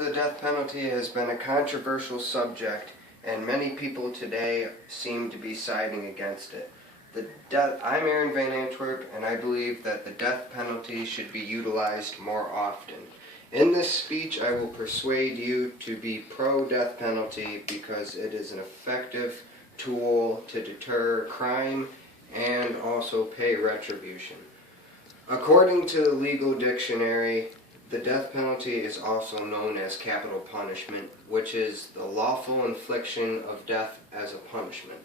the death penalty has been a controversial subject, and many people today seem to be siding against it. I'm Aaron Van Antwerp, and I believe that the death penalty should be utilized more often. In this speech, I will persuade you to be pro-death penalty because it is an effective tool to deter crime and also pay retribution. According to the legal dictionary, the death penalty is also known as capital punishment, which is the lawful infliction of death as a punishment.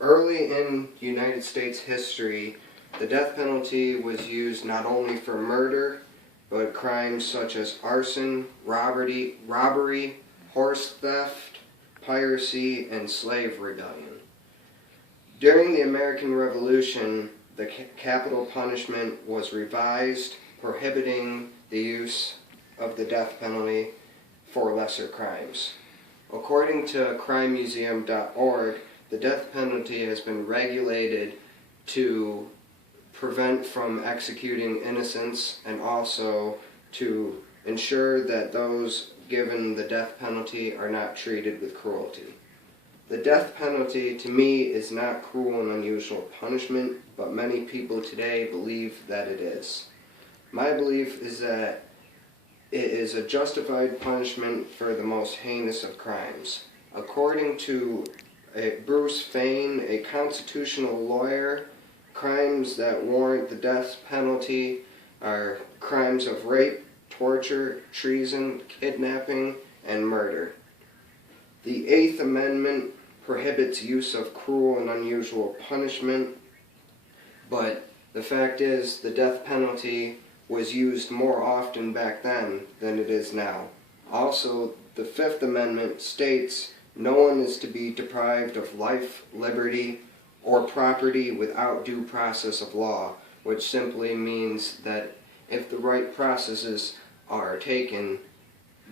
Early in United States history, the death penalty was used not only for murder, but crimes such as arson, robbery, horse theft, piracy, and slave rebellion. During the American Revolution, the capital punishment was revised, prohibiting the use of the death penalty for lesser crimes. According to crimemuseum.org, the death penalty has been regulated to prevent from executing innocents and also to ensure that those given the death penalty are not treated with cruelty. The death penalty, to me, is not cruel and unusual punishment, but many people today believe that it is. My belief is that it is a justified punishment for the most heinous of crimes. According to Bruce Fein, a constitutional lawyer, crimes that warrant the death penalty are crimes of rape, torture, treason, kidnapping, and murder. The Eighth Amendment prohibits use of cruel and unusual punishment, but the fact is the death penalty was used more often back then than it is now. Also, the Fifth Amendment states no one is to be deprived of life, liberty, or property without due process of law, which simply means that if the right processes are taken,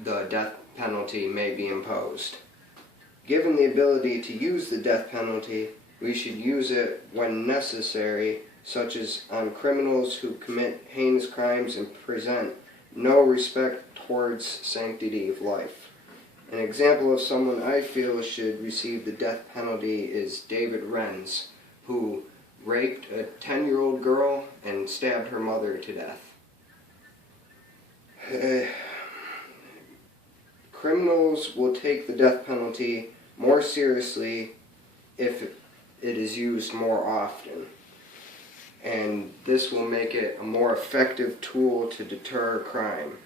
the death penalty may be imposed. Given the ability to use the death penalty, we should use it when necessary, such as on criminals who commit heinous crimes and present no respect towards sanctity of life. An example of someone I feel should receive the death penalty is David Renz, who raped a 10-year-old girl and stabbed her mother to death. Criminals will take the death penalty more seriously if it is used more often, and this will make it a more effective tool to deter crime.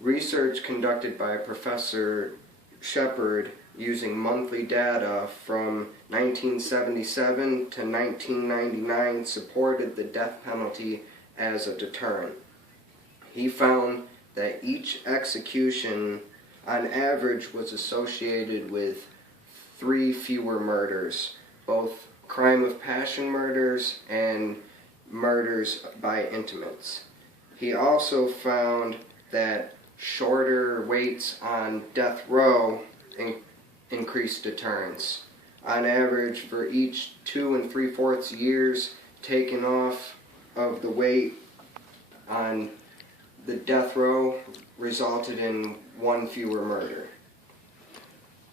Research conducted by Professor Shepard using monthly data from 1977 to 1999 supported the death penalty as a deterrent. He found that each execution on average was associated with 3 fewer murders, both crime of passion murders and murders by intimates. He also found that shorter waits on death row increased deterrence. On average, for each 2 3/4 years taken off of the wait on the death row resulted in 1 fewer murder.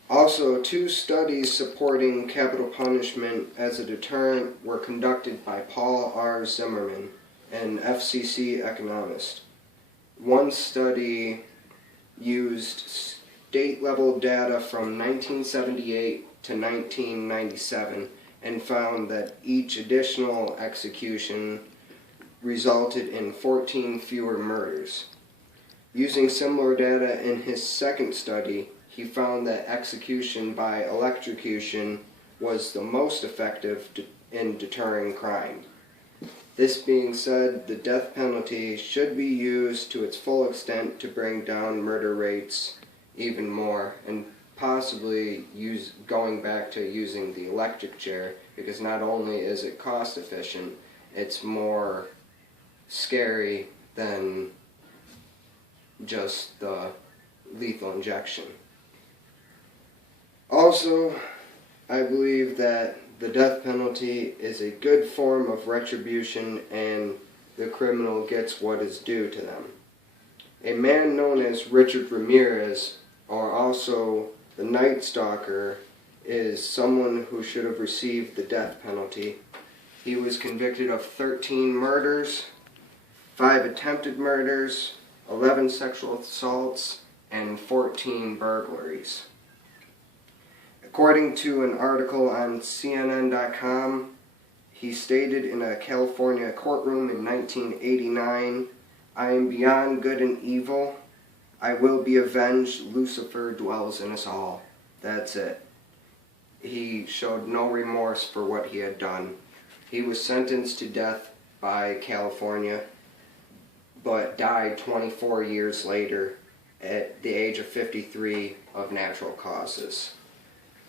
Also, 2 studies supporting capital punishment as a deterrent were conducted by Paul R. Zimmerman, an FCC economist. One study used state-level data from 1978 to 1997 and found that each additional execution resulted in 14 fewer murders. Using similar data in his second study, he found that execution by electrocution was the most effective in deterring crime. This being said, the death penalty should be used to its full extent to bring down murder rates even more, and possibly going back to using the electric chair, because not only is it cost efficient, it's more scary than just the lethal injection. Also, I believe that the death penalty is a good form of retribution and the criminal gets what is due to them. A man known as Richard Ramirez, or also the Night Stalker, is someone who should have received the death penalty. He was convicted of 13 murders, 5 attempted murders, 11 sexual assaults, and 14 burglaries. According to an article on CNN.com, he stated in a California courtroom in 1989, "I am beyond good and evil. I will be avenged. Lucifer dwells in us all." That's it. He showed no remorse for what he had done. He was sentenced to death by California, but died 24 years later at the age of 53 of natural causes.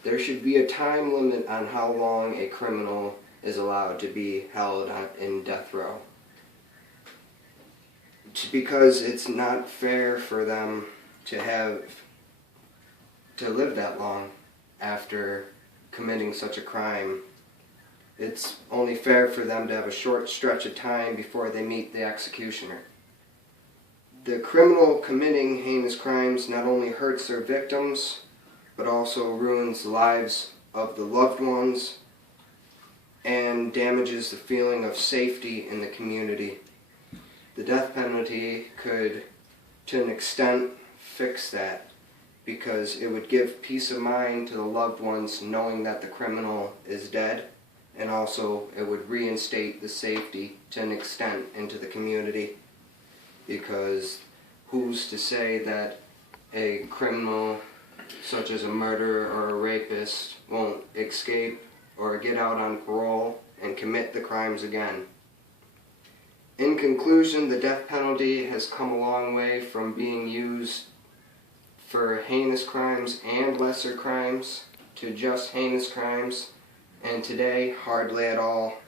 There should be a time limit on how long a criminal is allowed to be held in death row, because it's not fair for them to live that long after committing such a crime. It's only fair for them to have a short stretch of time before they meet the executioner. The criminal committing heinous crimes not only hurts their victims, but also ruins the lives of the loved ones and damages the feeling of safety in the community. The death penalty could, to an extent, fix that, because it would give peace of mind to the loved ones knowing that the criminal is dead, and also it would reinstate the safety to an extent into the community, because who's to say that a criminal such as a murderer or a rapist won't escape or get out on parole and commit the crimes again. In conclusion, the death penalty has come a long way from being used for heinous crimes and lesser crimes to just heinous crimes, and today hardly at all.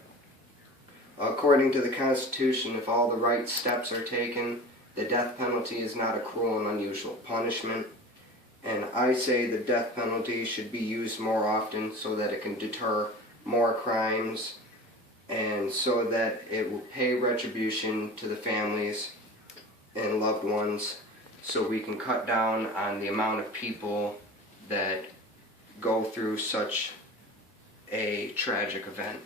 According to the Constitution, if all the right steps are taken, the death penalty is not a cruel and unusual punishment. And I say the death penalty should be used more often so that it can deter more crimes, and so that it will pay retribution to the families and loved ones, so we can cut down on the amount of people that go through such a tragic event.